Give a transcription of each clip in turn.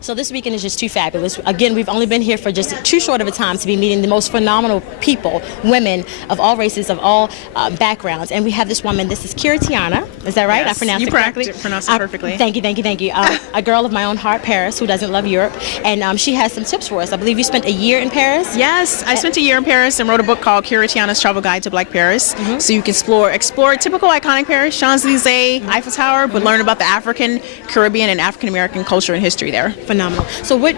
So this weekend is just too fabulous. Again, we've only been here for just too short of a time to be meeting the most phenomenal people, women of all races, of all backgrounds. And we have this woman, this is Kiratiana. Is that right? Yes, I pronounced you it correctly? pronounced it perfectly. Thank you. A girl of my own heart, Paris, who doesn't love Europe. And she has some tips for us. I believe you spent a year in Paris? Yes, I spent a year in Paris and wrote a book called Kiratiana's Travel Guide to Black Paris. So you can explore typical iconic Paris, Champs-Elysees, Eiffel Tower, but learn about the African, Caribbean, and African American culture and history there. Phenomenal. So what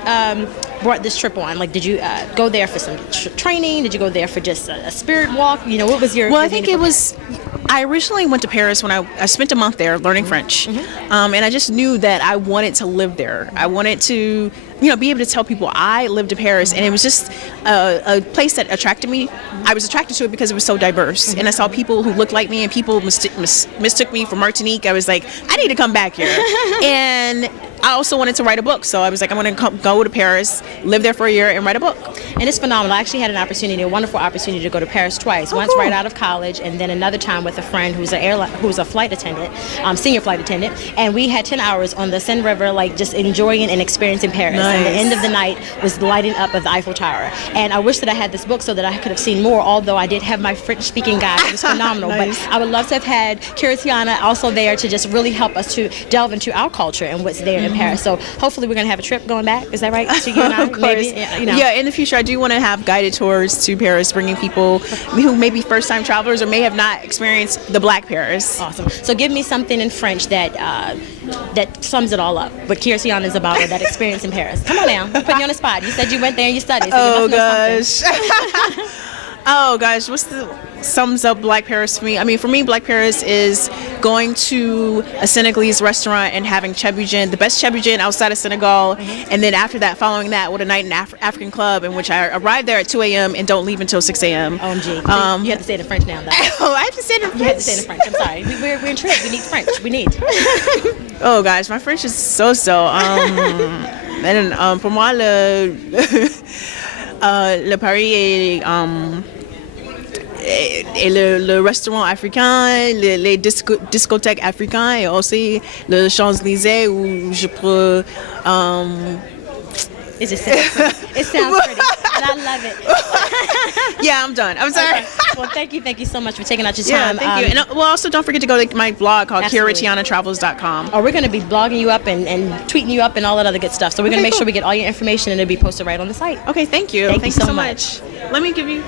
brought this trip on? Like, did you go there for some training? Did you go there for just a spirit walk? You know, what was your... Well, I think it was... I originally went to Paris when I spent a month there learning French. And I just knew that I wanted to live there. I wanted to, be able to tell people I lived in Paris. And it was just a place that attracted me. I was attracted to it because it was so diverse. And I saw people who looked like me, and people mistook me for Martinique. I was like, I need to come back here. And I also wanted to write a book. So I was like, I'm going to go to Paris, live there for a year, and write a book. And it's phenomenal. I actually had a wonderful opportunity to go to Paris twice. Once cool. right out of college, and then another time with a friend who's a flight attendant, senior flight attendant. And we had 10 hours on the Seine River, like just enjoying and experiencing Paris. Nice. And the end of the night was the lighting up of the Eiffel Tower. And I wish that I had this book so that I could have seen more, although I did have my French-speaking guide. It was phenomenal. Nice. But I would love to have had Kiratiana also there to just really help us to delve into our culture and what's there in Paris. So hopefully we're going to have a trip going back. Is that right? To you and I? Of course. Maybe, Yeah, in the future, I do want to have guided tours to Paris, bringing people who may be first-time travelers or may have not experienced the Black Paris. Awesome. So give me something in French that sums it all up. What Kiratiana is about, or that experience in Paris. Come on now. I'm putting you on the spot. You said you went there and you studied. So you must know something. Oh gosh, sums up Black Paris for me? I mean, for me, Black Paris is going to a Senegalese restaurant and having cheboujen, the best cheboujen outside of Senegal, and then after that, following that with a night in an African club, in which I arrive there at 2 a.m. and don't leave until 6 a.m. OMG. You have to say it in French now, though. Oh, I have to say it in French? You have to say it in French. I'm sorry. We're intrigued. We need French. We need. Oh gosh, my French is so-so. Pour moi, le Paris est... et le restaurant africain, les discothèques africains, et aussi le Champs-Élysées où je peux... It sounds pretty, and I love it. Yeah, I'm done. I'm sorry. Okay. Well, thank you so much for taking out your time. Yeah, thank you. And also don't forget to go to my blog called KiratianaTravels.com. Oh, we're going to be blogging you up and tweeting you up and all that other good stuff. So we're going to make sure we get all your information, and it'll be posted right on the site. Okay, thank you. Thank you so much. Let me give you...